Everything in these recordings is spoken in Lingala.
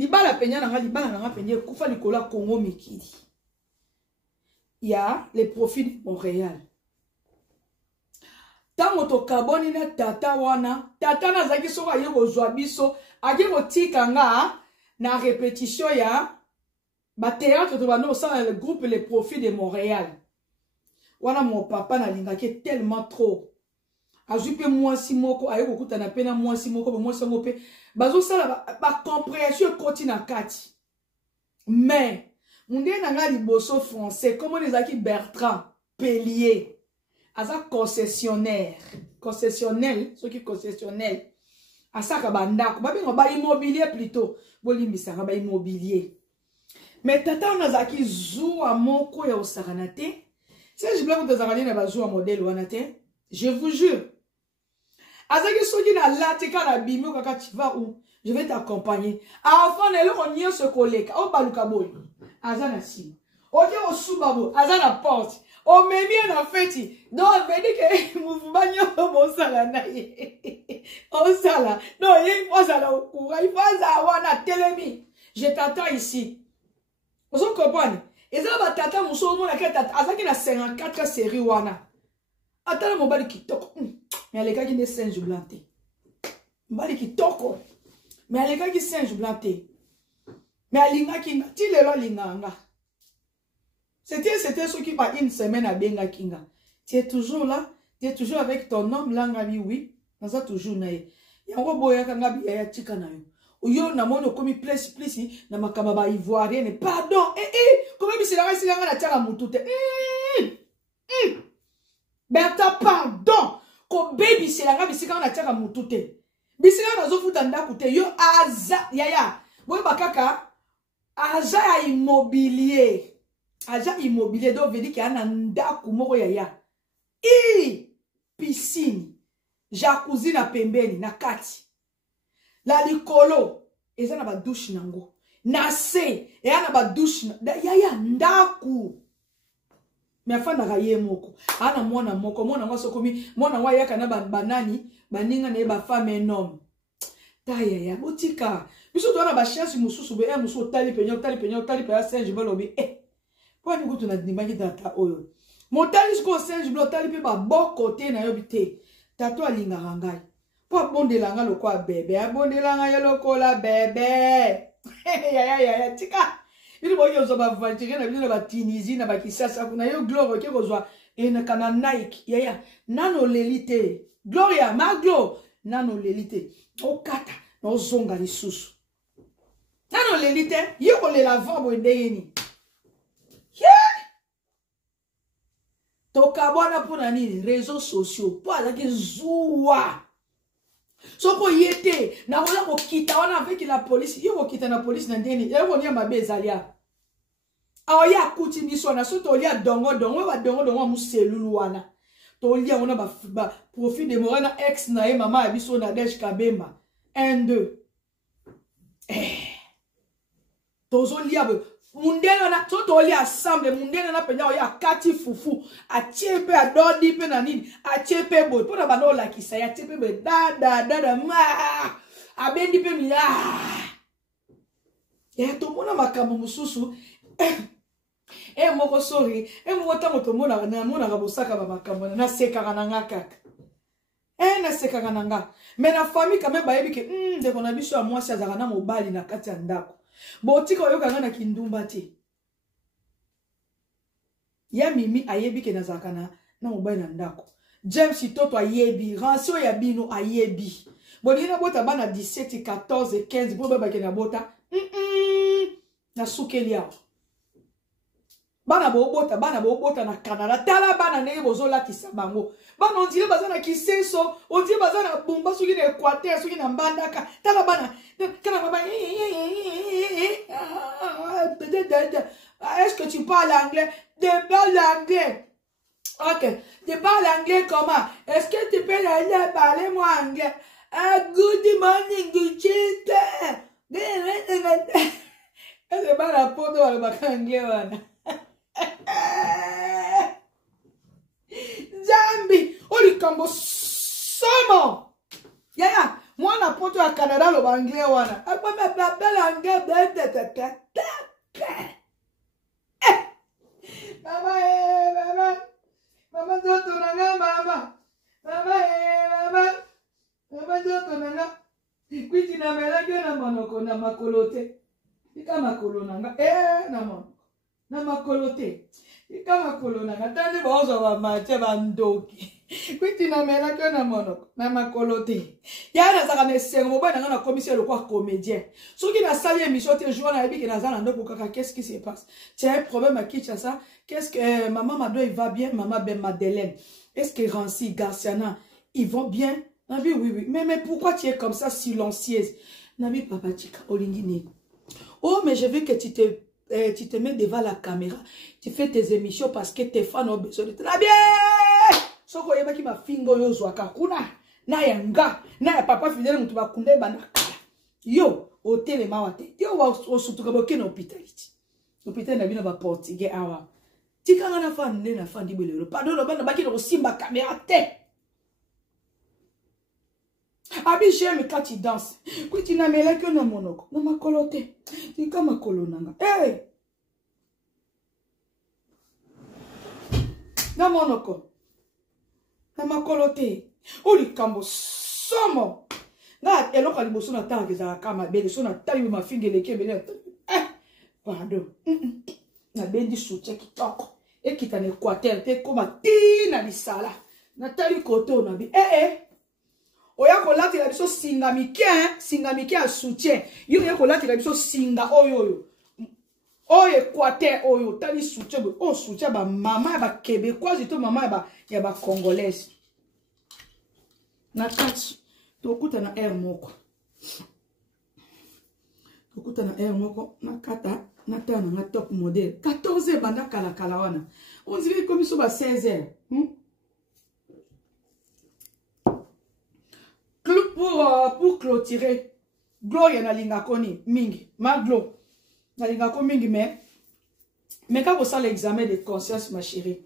Libala penya nanga libala nanga penya kufa likola Congo Mikili. Il y a les profits de Montréal. Tango to kaboni na tata wana, tata na zaki soka yego zwabiso, ake ko tika nga na répétition ya ba théâtre to bano ça le groupe les profits de Montréal. Wana mon papa na lingaki tellement trop. Azupe moi si moko ayeko kutana pena moi si moko moi si moko pe bazo sala ba compréhension continue kati. Mais Mundé nanga liboso français, comme on les a qui Bertrand Pellier, asa concessionnaire, concessionnel, ceux qui concessionnel, asa kabandako, babi on ba immobilier plutôt, bolimbisa ba immobilier. Mais tata on a qui zou à moko ya osaranate, c'est je blague de zarani na bazou à modèle wanate, je vous jure. Asa qui sont qui na latika na bimio kaka tu vas où? Je vais t'accompagner. Avant de on y se collègue, au baluka boy. Azana sim. Ok, au soubabo, azana porte. Au memi na feti. Donc, me dit que mouvement bon sala na ye. On sala. Non, il faut sala au courant. Il faut avoir telemi. Je t'attends ici. Vous comprenez? Et ça va t'attendre mon somme na keta. Azaki na 54 série wana. Attends mon bali qui toko. Mais les gars qui ne singe blanté. Bali qui toko. Mais les gars qui singe blanté. Mais alinga kinga, ti lelo linganga. C'était ce qui m'a une semaine à Benga Kinga. Tu es toujours là, tu es toujours avec ton homme là, oui. Dans ça toujours nae. Yango boya kanga bi ya tika na yo. Uyo na mono komi place na makamba ba ivoirienne. Pardon, comment bi sila na tara mutute. Berta pardon. Ko baby sila nga bisika na tara mutute. Bisika na zo futa ndaku te yo aza yaya. Boy bakaka Aja immobilier. Aja immobilier. Donc, veut dire qu'il y a un ndaku moko yaya. Piscine. Jacuzzi na pembeni. Na kati. La likolo. Eza na ba douche nango. Na se. Eza na ba douche. Yaya ndaku. Mais afin na raye moko. Ana mwana moko. Mwana mwa sokomi. Mwana mwa yaka na banani. Baninga na ba femme un homme. Ta yaya. Botika. Biso to na ba chance mususu be musu tali penya singe bolobi po ni kutu na dimaki data oyo motali sko singe blo tali pe ba bon côté na yo bité tato alinga rangai po bondelanga lokwa bebe abondelanga yo lokola bebe ya tika bili boyo zo ba vantire na bili ba Tunisie na ba Kisasa kuna yo gloire ke kozwa na kana Nike ya nano lelite gloria maglo nano lelite okata no zonga lisusu. Nano lelite, yoko le lavabo ndeyeni. Tokabwana pona nini, réseaux sociaux, po azaki zuwa. Soko yete, na wala ko kita wana avec la police, yoko kita na police na ndeni, yoko nia mabe zalia. Aoya kuti biso na so to lia dongo ba dongo mu selulu wana. To lia wana ba profit de morana ex na e mama biso na Dej Kabemba. 1 2. Tozo liabe mundena na toto lia assemble mundena na penya ya kati fufu achepe adodi pe na nini achepe boy pona bano la kisa ya achepe be dada ma abendi pe mi ya to mona makambo mususu moko sorry moko tamoto mona na mona ga bosaka ba makambo na sekaka na ngaka na sekaka na nga mais na famille quand même ba yebi ke de kona biso a mwasi azaka na mobali na kati ya ndako. Botika oyoka na kindumba te. Ya mimi ayebi ke nazaka na mobali na ndako. James Toto ayebi, Rancio ya bino ayebi. Bolina bota bana 17, 14, 15 bo baba ke na bota. Na sukeli yao. Bana bobota na Canada. Tala bana neye bozola kisabango. Bana on dirait bazana kisenso, on dirait bazana bomba suki na Équateur, suki na Mbandaka. Tala bana kana baba est-ce que tu parles anglais? Tu parles anglais. OK. Tu parles anglais comment? Est-ce que tu peux aller parler moi anglais? Good morning, good Tuesday. C'est pas la peau de anglais wana. Zambi, oli kambo somo. Yaya, mwana poto à Canada, le anglais, wana. Après, ma belle anglais, maman, maman. Maman, joto nanga, maman. Maman, maman, joto nanga. Kwiti na melaki na monoko na makolote. Ika makolo nanga. Na monoko. Na makolote. Ika makolo nanga. Tandi bozo wa mache bandoki. Kwiti na melaki na monoko na makolote. Yana zaka nesengo moba nanga na commissaire le quoi comédien. Soki na sali émission te jour na yebi ke na zana ndoko kaka qu'est-ce qui se passe? Tiens un problème à Kinshasa. Qu'est-ce que maman Mado il va bien, maman Ben Madeleine. Est-ce que Rancy Garciana ils vont bien? Nabi oui. Mais pourquoi tu es comme ça silencieuse? Nabi papa tika olingini. Oh mais je veux que tu te mets devant la caméra. Tu fais tes émissions parce que tes fans ont besoin de toi. Bien. Soko yeba ki ma fingo yo zwaka kuna. Na yanga, na ya papa fidèle mutu bakunde banakala. Yo, hôtel mawate. Yo wa osutuka boke na hospitality. Hôpital na bino ba portugais awa. Tika ngana fa nne na fa ndibelero. Pardon lo bana baki na simba caméra te. Abi j'aime quand tu danses. Kui tu na mela que na monoko. Na makolote. Tika makolo nanga. Eh. Na monoko. Na makolote. Oli kambo somo. Na eloko liboso na tanga za kama bele so na tali ma fingele kebele. Pardon. Na bendi soutien kitoko. E kita na Équateur te koma tina bisala. Na tali koto na bi. Oya kolati la biso singa mike a soutien. Yo ya kolati la biso singa oyo. Oyo Équateur oyo tali soutien bo. O soutien ba mama ba Québécois to mama ya ba Congolaise. Na kati tokuta na air moko. Tokuta na air moko na kata na tana na top modèle 14 banda kala wana. On dirait comme ça ba 16h. Pour clôturer Gloria na linga koni mingi ma glo na linga ko mingi mais quand vous savez l'examen de conscience ma chérie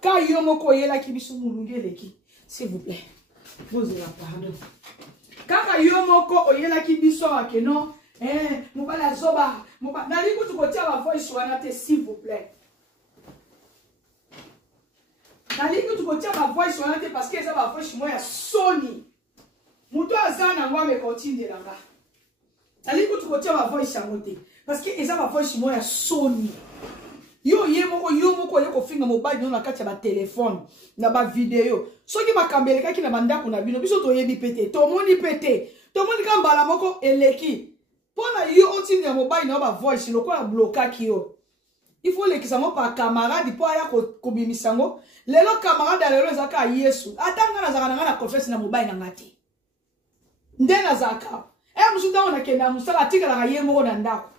quand yo moko yela ki bisu mulungeleki s'il vous plaît posez la pardon quand yo moko oyela ki bisu akeno mobala zoba mobala na liku tukotia ba voice wana te s'il vous plaît na liku tukotia ba voice wana te parce que ça ba voice moi ya Sony muto azana ngwa me continue langa aliku tukotia ba voice yangote parce que eza ba voice mo ya Sony yo moko yeko finga mobile na kati ya ba téléphone na ba vidéo soki bakambele kaki na bandako na bino biso to yebi pété to moni kambala moko eleki pona yo otindi ya mobile na ba voice loko ya blokaki yo il faut lekisa mo pa camarade po aya ko bimisango lelo camarade lelo ezaka Yesu atanga na zaka na confesse na mobile na ngati ndena zaka musuta ona kenda musala tikala ga yemo na ndako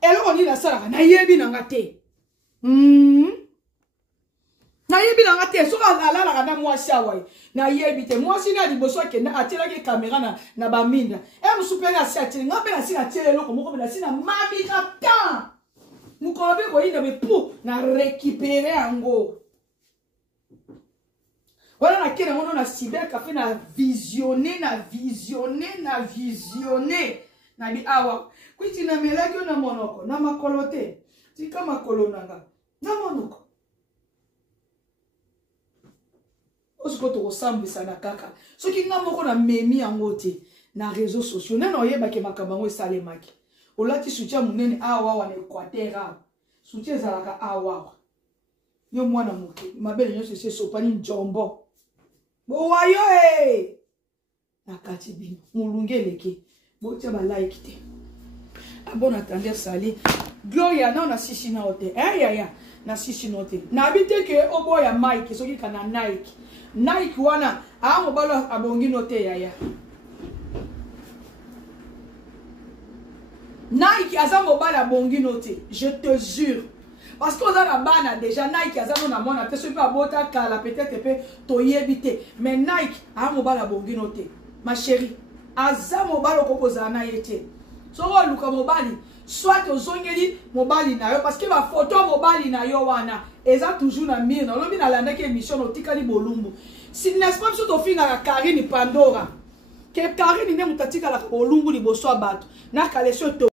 eloko ni na sala na yebi na ngate na yebi na ngate so ka la ga na mwasi awai na yebi te mwasi na liboso kenda atela ke kamera na ba minda musupe na siatile ngape na sina tele loko moko na sina mabi kata mukobe ko inda be pou na récupérer ango. Voilà na kena ngono na cyber café na visionner na bi awa kwiti na melaki na monoko na makolote tika makolo nanga na monoko osko to ressemble na kaka soki nga moko na memi yango te na réseaux sociaux nana oyeba ke makabango esalemaki olati soutien munene awa na Équateur soutien zalaka awa yo mwana moke mabele nyonso se sopani njombo Bowayo nakati bino mulungeleke botia ba like te abon attendre sali Gloria na sisi na hote ya na sisi note na bite ke oboya Mike soki kana Nike wana amo balo abongi note ya Nike azamo bala bongi note je te jure. Parce qu'on a la bana déjà Nike a zamo na mona te so pa bota kala peut-être pe to yebite mais Nike a mo bala bongino te ma chérie azamo bala ko kozana yete so o luka mobali soit ozongeli mobali na yo parce que ba photo mobali na yo wana eza toujours na mire na lobi na landa ke émission otikali bolumbu si n'est pas so to finga la Karine Pandora que ke Karine nde mutatika la kolungu liboso ya bato na kalesio to